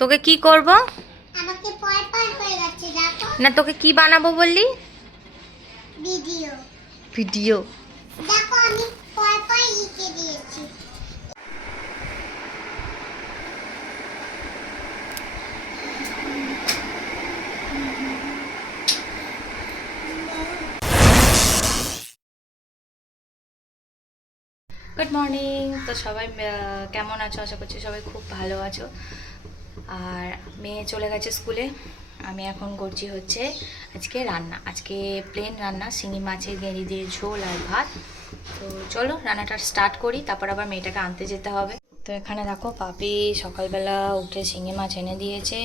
তোকে কি করব? আমাকে পয় পয় হয়ে যাচ্ছে দেখো। না তোকে কি বানাবো বললি? ভিডিও। ভিডিও? দেখো আমি পয় পয় লিখে দিয়েছি। Good morning. তো সবাই কেমন আছো? আশা করছি সবাই খুব ভালো আছো। আর মেয়ে চলে গেছে স্কুলে। আমি এখন করছি হচ্ছে আজকে রান্না। আজকে প্লেন রান্না, শিঙি মাছের গেঁড়ি দিয়ে ঝোল আর ভাত। তো চলো রান্নাটা স্টার্ট করি, তারপর আবার মেয়েটাকে আনতে যেতে হবে। তো এখানে দেখো পাপি সকালবেলা উঠে শিঙি মাছ এনে দিয়েছে।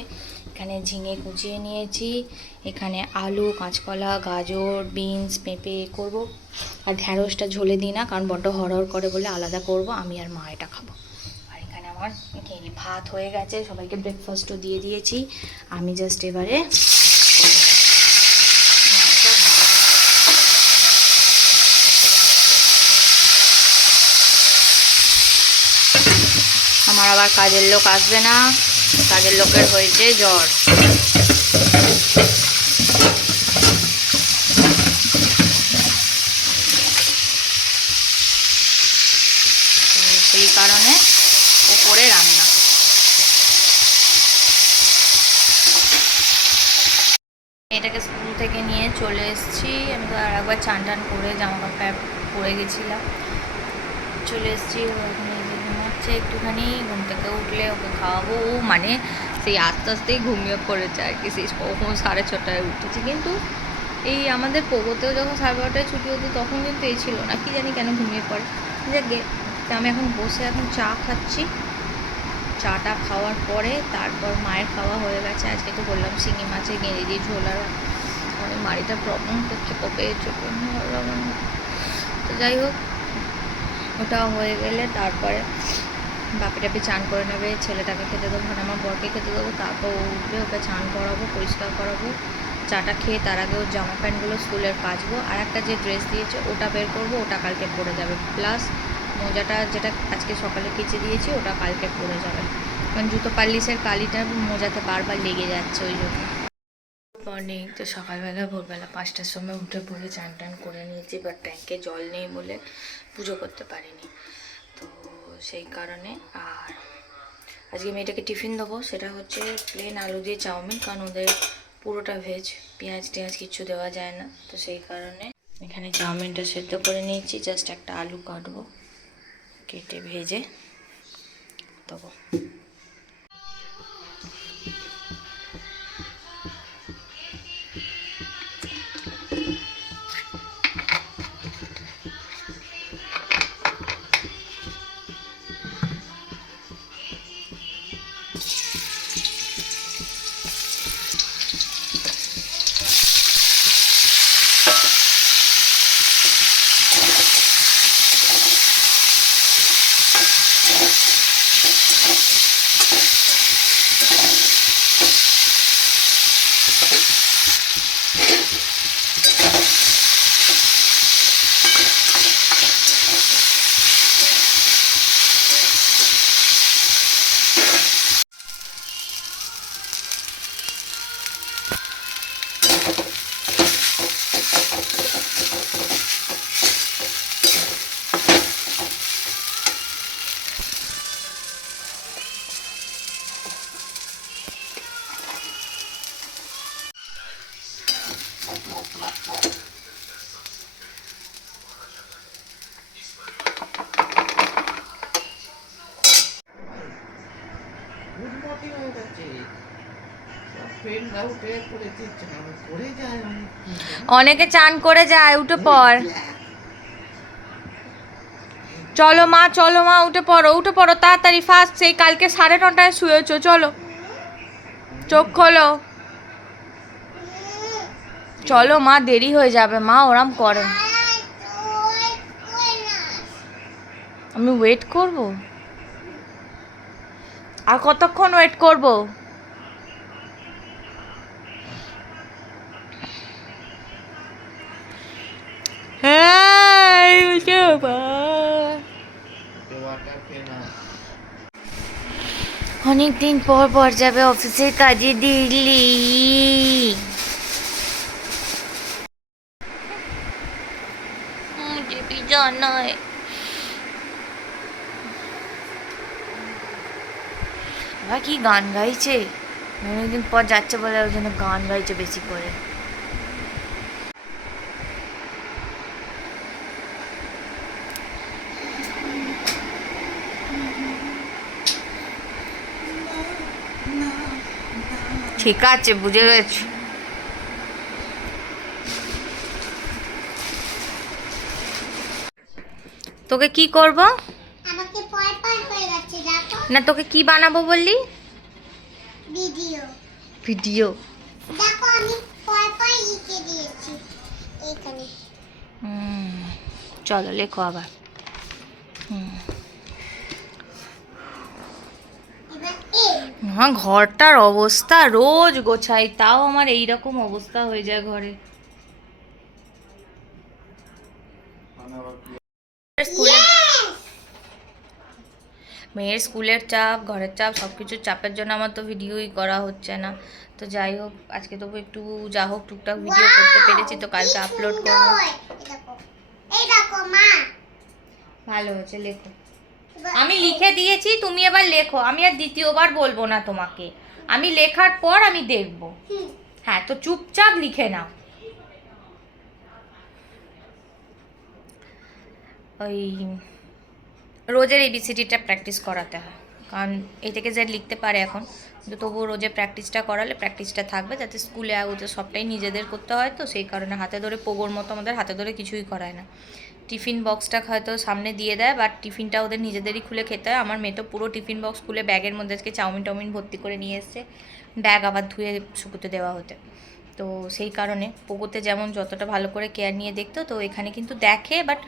এখানে ঝিঙে কুচিয়ে নিয়েছি, এখানে আলু, কাঁচকলা, গাজর, বিনস, পেঁপে করব। আর ঢ্যাঁড়সটা ঝোলে দিই না, কারণ বড্ড হরহর করে বলে আলাদা করব। আমি আর মা এটা খাবো। আর এখানে আমার ভাত হয়ে গেছে, সবাইকে ব্রেকফাস্টও দিয়ে দিয়েছি। আমি জাস্ট এবারে আমার আবার কাজের লোক আসবে না, কাজের লোকের হয়েছে জ্বর। সেই কারণে উপরে রান্না। এটাকে স্কুল থেকে নিয়ে চলে এসেছি। আমি তো আর একবার চান টান করে জামা কাপড় পরে গেছিলাম, চলে এসেছি। ওখানে যে ঘুমাচ্ছে একটুখানি, ঘুম থেকে উঠলে ওকে খাওয়াবো। ও মানে সেই আস্তে আস্তেই ঘুমিয়ে পড়েছে আর কি। সেই কখন 6:30টায় উঠেছি। কিন্তু এই আমাদের পগোতেও যখন 12:30টায় ছুটি হতো তখন কিন্তু এই ছিল না, কি জানি কেন ঘুমিয়ে পড়ে। যাকে আমি এখন বসে এখন চা খাচ্ছি। চাটা খাওয়ার পরে তারপর মায়ের খাওয়া হয়ে গেছে। আজকে তো বললাম শিঙি মাছের গেঁড়ি দিয়ে ঝোল। আর অনেক মাড়িটা প্রবলেম করছে, কবে ছোটো ভালো লাগে না। তো যাই হোক, ওটা হয়ে গেলে তারপরে বাপি টাপি চান করে নেবে, ছেলেটাকে খেতে দেবো, মানে আমার বরকে খেতে দেবো। তারপর ও উঠবে, ওকে চান করাবো, পরিষ্কার করাবো। চাটা খেয়ে তার আগে ওর জামা প্যান্টগুলো স্কুলের কাচবো। আর একটা যে ড্রেস দিয়েছে ওটা বের করবো, ওটা কালকে পরে যাবে। প্লাস মোজাটা যেটা আজকে সকালে কেচে দিয়েছি ওটা কালকে পরে যাবে, কারণ জুতো পাল্লিশের কালিটা মোজাতে বারবার লেগে যাচ্ছে, ওই জন্য। মর্নিং। তো সকালবেলা ভোরবেলা 5টার সময় উঠে পড়ে চান টান করে নিয়েছি, বাট ট্যাঙ্কে জল নেই বলে পুজো করতে পারিনি। তো সেই কারণে আর আজকে মেয়েটাকে টিফিন দেবো, সেটা হচ্ছে প্লেন আলু দিয়ে চাউমিন, কারণ ওদের পুরোটা ভেজ, পেঁয়াজ টেঁয়াজ কিছু দেওয়া যায় না। তো সেই কারণে এখানে চাউমিনটা সেদ্ধ করে নিয়েছি, জাস্ট একটা আলু কাটবো, কেটে ভেজে দেবো। অনেকে চান করে যায়, উঠে পড়। চলো মা, চলো মা, উঠে পড়ো, উঠে পড়ো তাড়াতাড়ি, ফার্স্ট। সেই কালকে 9:30টায় শুয়েছো, চলো চোখ খোলো। চলো মা, দেরি হয়ে যাবে মা, ওরম করে। আমি ওয়েট করব? আর কতক্ষণ ওয়েট করব? হ্যাঁ, অনেক দিন পর পর যাবে অফিসের কাজে দিল্লি। मुझे भी जाना है। বাবা কি গান গাইছে, অনেকদিন পর যাচ্ছে বলে ওই জন্য গান গাইছে বেশি করে। ঠিক আছে, বুঝে গেছি। তোকে কি করব? আমাকে পয় পয় হয়ে যাচ্ছে দেখো। না, তোকে কি বানাবো বললি? ভিডিও। ভিডিও? দেখো আমি পয় পয় লিখে দিয়েছি এখানে। চলো লেখো আবার। এবার এ না, ঘরটার অবস্থা রোজ গোছাই তাও আমার এই রকম অবস্থা হয়ে যায় ঘরে। মেয়ের স্কুলের চাপ, ঘরের চাপ, সব কিছুর চাপের জন্য আমার তো ভিডিওই করা হচ্ছে না। তো যাই হোক, আজকে তবু একটু যা হোক টুকটাক ভিডিও করতে পেরেছি, তো কালকে আপলোড করবো। এই দেখো মা। ভালো হয়েছে, লেখো। আমি লিখে দিয়েছি, তুমি এবার লেখো। আমি আর দ্বিতীয়বার বলবো না তোমাকে, আমি লেখার পর আমি দেখব। হ্যাঁ, তো চুপচাপ লিখে নাও। ওই রোজের এবিসিডিটা প্র্যাকটিস করাতে হয়, কারণ এ থেকে যে লিখতে পারে এখন, কিন্তু তবুও রোজে প্র্যাকটিসটা করালে প্র্যাকটিসটা থাকবে, যাতে স্কুলে ওদের সবটাই নিজেদের করতে হয়, তো সেই কারণে হাতে ধরে পোগোর মতো আমাদের হাতে ধরে কিছুই করায় না। টিফিন বক্সটা হয়তো সামনে দিয়ে দেয়, বাট টিফিনটা ওদের নিজেদেরই খুলে খেতে হয়। আমার মেয়ে তো পুরো টিফিন বক্স খুলে ব্যাগের মধ্যে আজকে চাউমিন টাউমিন ভর্তি করে নিয়ে এসছে, ব্যাগ আবার ধুয়ে শুকোতে দেওয়া হতে। তো সেই কারণে পোগোতে যেমন যতটা ভালো করে কেয়ার নিয়ে দেখতো, তো এখানে কিন্তু দেখে, বাট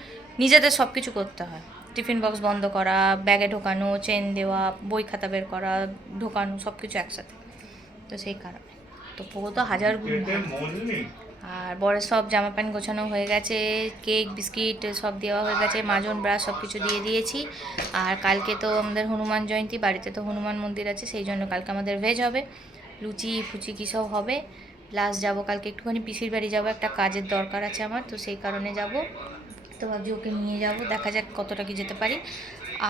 নিজেদের সব কিছু করতে হয়। টিফিন বক্স বন্ধ করা, ব্যাগে ঢোকানো, চেন দেওয়া, বই খাতা বের করা, ঢোকানো, সব কিছু একসাথে। তো সেই কারণে তো পোগো তো হাজার গুণ ভালো। আর বড়ের সব জামা প্যান্ট গোছানো হয়ে গেছে, কেক বিস্কিট সব দেওয়া হয়ে গেছে, মাজন ব্রাশ সব কিছু দিয়ে দিয়েছি। আর কালকে তো আমাদের হনুমান জয়ন্তী, বাড়িতে তো হনুমান মন্দির আছে, সেই জন্য কালকে আমাদের ভেজ হবে, লুচি ফুচি কী সব হবে। প্লাস যাবো কালকে একটুখানি পিসির বাড়ি যাবো, একটা কাজের দরকার আছে আমার, তো সেই কারণে যাব। তো ভাবছি ওকে নিয়ে যাব, দেখা যাক কতটা কি যেতে পারি।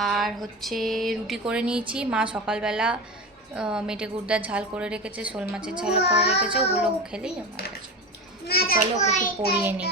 আর হচ্ছে রুটি করে নিয়েছি, মা সকালবেলা মেটে গুড়দার ঝাল করে রেখেছে, শোল মাছের ঝালও করে রেখেছে, ওগুলো খেলেই আমার কাছে। চলো ওকে একটু পরিয়ে নিই।